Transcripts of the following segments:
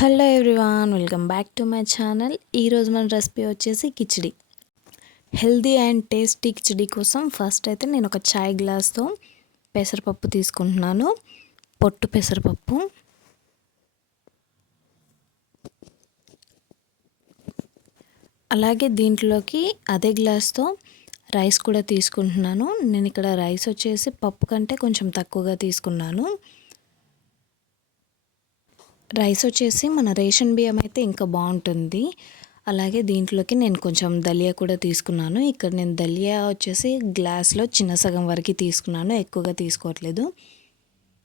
Hello everyone welcome back to my channel. ఈరోజు మన recipe వచ్చేసి khichdi. Healthy and tasty khichdi కోసం first అయితే నేను ఒక చాయ్ గ్లాస్తో పెసరపప్పు తీసుకుంటున్నాను. పొట్టు పెసరపప్పు. అలాగే దీంట్లోకి అదే గ్లాస్తో రైస్ కూడా తీసుకుంటున్నాను. నేను ఇక్కడ రైస్ వచ్చేసి పప్పు కంటే కొంచెం తక్కువగా తీసుకున్నాను. రైస్ వచ్చేసి మన రేషన్ బియ్యం అయితే ఇంకా బాగుంటుంది. అలాగే దీంట్లోకి నేను కొంచెం దలియా కూడా తీసుకున్నాను. ఇక్కడ నేను దలియా వచ్చేసి గ్లాస్లో చిన్న సగం వరకు తీసుకున్నాను. ఎక్కువగా తీసుకోవట్లేదు.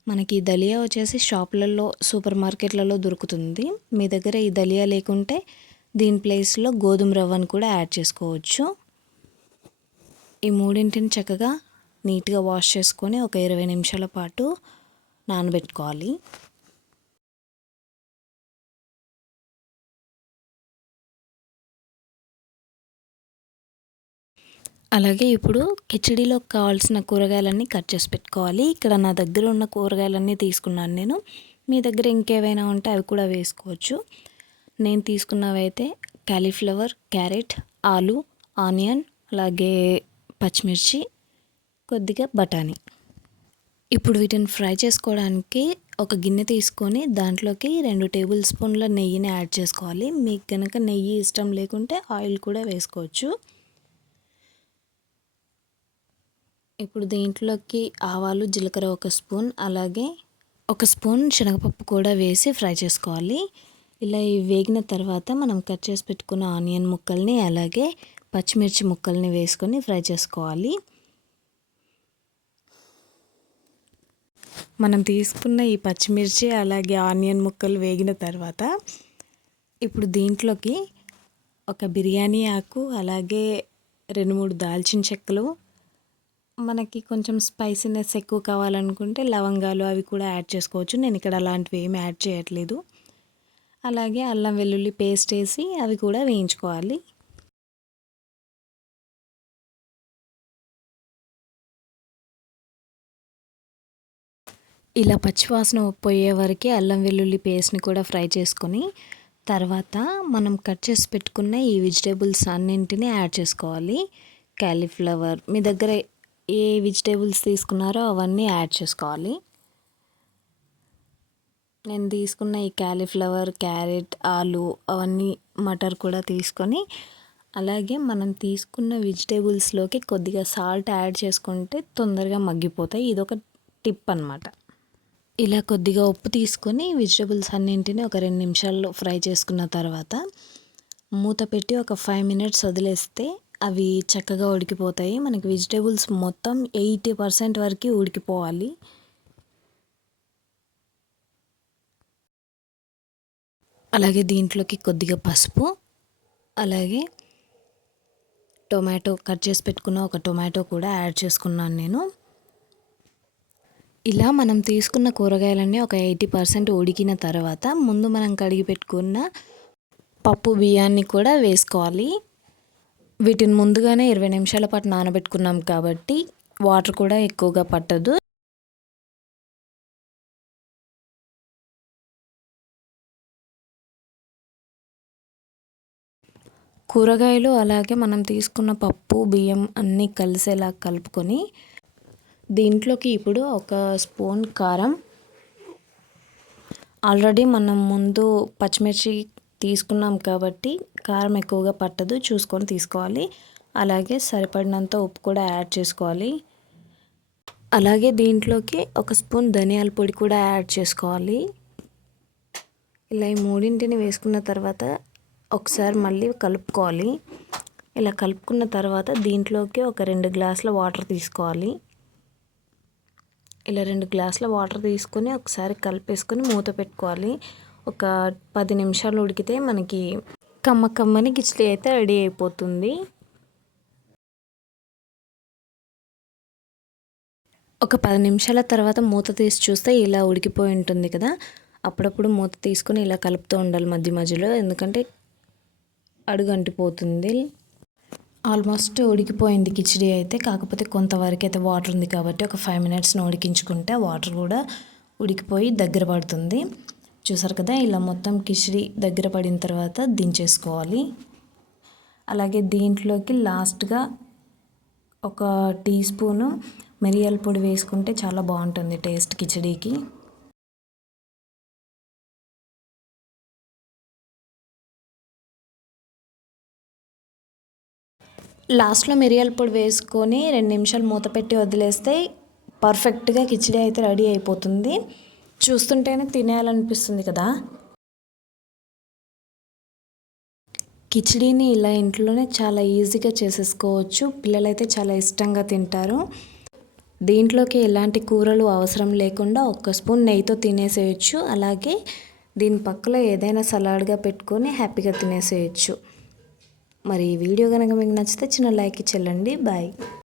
మనకి దలియా వచ్చేసి షాపులలో సూపర్ మార్కెట్లలో దొరుకుతుంది. మీ దగ్గర ఈ దలియా లేకుంటే దీని ప్లేస్లో గోధుమ రవ్వను కూడా యాడ్ చేసుకోవచ్చు. ఈ మూడింటిని చక్కగా నీట్గా వాష్ చేసుకొని ఒక ఇరవై నిమిషాల పాటు నానబెట్టుకోవాలి. అలాగే ఇప్పుడు కిచడీలో కావాల్సిన కూరగాయలన్నీ కట్ చేసి పెట్టుకోవాలి. ఇక్కడ నా దగ్గర ఉన్న కూరగాయలన్నీ తీసుకున్నాను నేను. మీ దగ్గర ఇంకేవైనా ఉంటే అవి కూడా వేసుకోవచ్చు. నేను తీసుకున్నవి అయితే క్యాలీఫ్లవర్ క్యారెట్ ఆలు ఆనియన్ అలాగే పచ్చిమిర్చి కొద్దిగా బఠానీ. ఇప్పుడు వీటిని ఫ్రై చేసుకోవడానికి ఒక గిన్నె తీసుకొని దాంట్లోకి రెండు టేబుల్ స్పూన్ల నెయ్యిని యాడ్ చేసుకోవాలి. మీకు కనుక నెయ్యి ఇష్టం లేకుంటే ఆయిల్ కూడా వేసుకోవచ్చు. ఇప్పుడు దీంట్లోకి ఆవాలు జీలకర్ర ఒక స్పూన్ అలాగే ఒక స్పూన్ శనగపప్పు కూడా వేసి ఫ్రై చేసుకోవాలి. ఇలా వేగిన తర్వాత మనం కట్ చేసి పెట్టుకున్న ఆనియన్ ముక్కల్ని అలాగే పచ్చిమిర్చి ముక్కల్ని వేసుకొని ఫ్రై చేసుకోవాలి. మనం తీసుకున్న ఈ పచ్చిమిర్చి అలాగే ఆనియన్ ముక్కలు వేగిన తర్వాత ఇప్పుడు దీంట్లోకి ఒక బిర్యానీ ఆకు అలాగే రెండు మూడు దాల్చిన చెక్కలు మనకి కొంచెం స్పైసీనెస్ ఎక్కువ కావాలనుకుంటే లవంగాలు అవి కూడా యాడ్ చేసుకోవచ్చు. నేను ఇక్కడ అలాంటివి ఏమి యాడ్ చేయట్లేదు. అలాగే అల్లం వెల్లుల్లి పేస్ట్ వేసి అవి కూడా వేయించుకోవాలి. ఇలా పచ్చివాసన పోయే వరకు అల్లం వెల్లుల్లి పేస్ట్ని కూడా ఫ్రై చేసుకొని తర్వాత మనం కట్ చేసి పెట్టుకున్న ఈ వెజిటేబుల్స్ అన్నింటినీ యాడ్ చేసుకోవాలి. క్యాలీఫ్లవర్ మీ దగ్గర ఏ వెజిటేబుల్స్ తీసుకున్నారో అవన్నీ యాడ్ చేసుకోవాలి. నేను తీసుకున్న ఈ క్యాలీఫ్లవర్ క్యారెట్ ఆలు అవన్నీ మటర్ కూడా తీసుకొని అలాగే మనం తీసుకున్న వెజిటేబుల్స్లోకి కొద్దిగా సాల్ట్ యాడ్ చేసుకుంటే తొందరగా మగ్గిపోతాయి. ఇదొక టిప్ అనమాట ఇలా కొద్దిగా ఉప్పు తీసుకొని వెజిటేబుల్స్ అన్నింటినీ ఒక రెండు నిమిషాల్లో ఫ్రై చేసుకున్న తర్వాత మూత పెట్టి ఒక ఫైవ్ మినిట్స్ వదిలేస్తే అవి చక్కగా ఉడికిపోతాయి. మనకి వెజిటేబుల్స్ మొత్తం ఎయిటీ పర్సెంట్ వరకు ఉడికిపోవాలి. అలాగే దీంట్లోకి కొద్దిగా పసుపు అలాగే టొమాటో కట్ చేసి పెట్టుకున్న ఒక టొమాటో కూడా యాడ్ చేసుకున్నాను నేను. ఇలా మనం తీసుకున్న కూరగాయలన్నీ ఒక ఎయిటీ పర్సెంట్ ఉడికిన తర్వాత ముందు మనం కడిగి పెట్టుకున్న పప్పు బియ్యాన్ని కూడా వేసుకోవాలి. వీటిని ముందుగానే ఇరవై నిమిషాల పాటు నానబెట్టుకున్నాం కాబట్టి వాటర్ కూడా ఎక్కువగా పట్టదు. కూరగాయలు అలాగే మనం తీసుకున్న పప్పు బియ్యం అన్నీ కలిసేలా కలుపుకొని దీంట్లోకి ఇప్పుడు ఒక స్పూన్ కారం. ఆల్రెడీ మనం ముందు పచ్చిమిర్చి తీసుకున్నాం కాబట్టి కారం ఎక్కువగా పట్టదు చూసుకొని తీసుకోవాలి. అలాగే సరిపడినంత ఉప్పు కూడా యాడ్ చేసుకోవాలి. అలాగే దీంట్లోకి ఒక స్పూన్ ధనియాల పొడి కూడా యాడ్ చేసుకోవాలి. ఇలా ఈ మూడింటిని వేసుకున్న తర్వాత ఒకసారి మళ్ళీ కలుపుకోవాలి. ఇలా కలుపుకున్న తర్వాత దీంట్లోకి ఒక రెండు గ్లాసుల వాటర్ తీసుకోవాలి. ఇలా రెండు గ్లాసుల వాటర్ తీసుకొని ఒకసారి కలిపేసుకొని మూత పెట్టుకోవాలి. ఒక పది నిమిషాలు ఉడికితే మనకి కమ్మ కమ్మని కిచిడి అయితే రెడీ అయిపోతుంది. ఒక పది నిమిషాల తర్వాత మూత తీసి చూస్తే ఇలా ఉడికిపోయి ఉంటుంది కదా. అప్పుడప్పుడు మూత తీసుకొని ఇలా కలుపుతూ ఉండాలి మధ్య మధ్యలో ఎందుకంటే అడుగు అంటిపోతుంది. ఆల్మోస్ట్ ఉడికిపోయింది కిచిడి అయితే కాకపోతే కొంతవరకు అయితే వాటర్ ఉంది కాబట్టి ఒక ఫైవ్ మినిట్స్ని ఉడికించుకుంటే వాటర్ కూడా ఉడికిపోయి దగ్గర పడుతుంది. చూసారు కదా ఇలా మొత్తం కిచిడి దగ్గర పడిన తర్వాత దించేసుకోవాలి. అలాగే దీంట్లోకి లాస్ట్గా ఒక టీ స్పూను మిరియాల పొడి వేసుకుంటే చాలా బాగుంటుంది టేస్ట్ కిచడీకి. లాస్ట్లో మిరియాల పొడి వేసుకొని రెండు నిమిషాలు మూత పెట్టి వదిలేస్తే పర్ఫెక్ట్గా కిచిడి అయితే రెడీ అయిపోతుంది. చూస్తుంటేనే తినేయాలనిపిస్తుంది కదా. కిచిడీని ఇలా ఇంట్లోనే చాలా ఈజీగా చేసేసుకోవచ్చు. పిల్లలైతే చాలా ఇష్టంగా తింటారు. దీంట్లోకి ఎలాంటి కూరలు అవసరం లేకుండా ఒక్క స్పూన్ నెయ్యితో తినేసేయచ్చు. అలాగే దీని పక్కలో ఏదైనా సలాడ్గా పెట్టుకొని హ్యాపీగా తినేసేయచ్చు. మరి ఈ వీడియో కనుక మీకు నచ్చితే చిన్న లైక్ చెల్లండి బాయ్.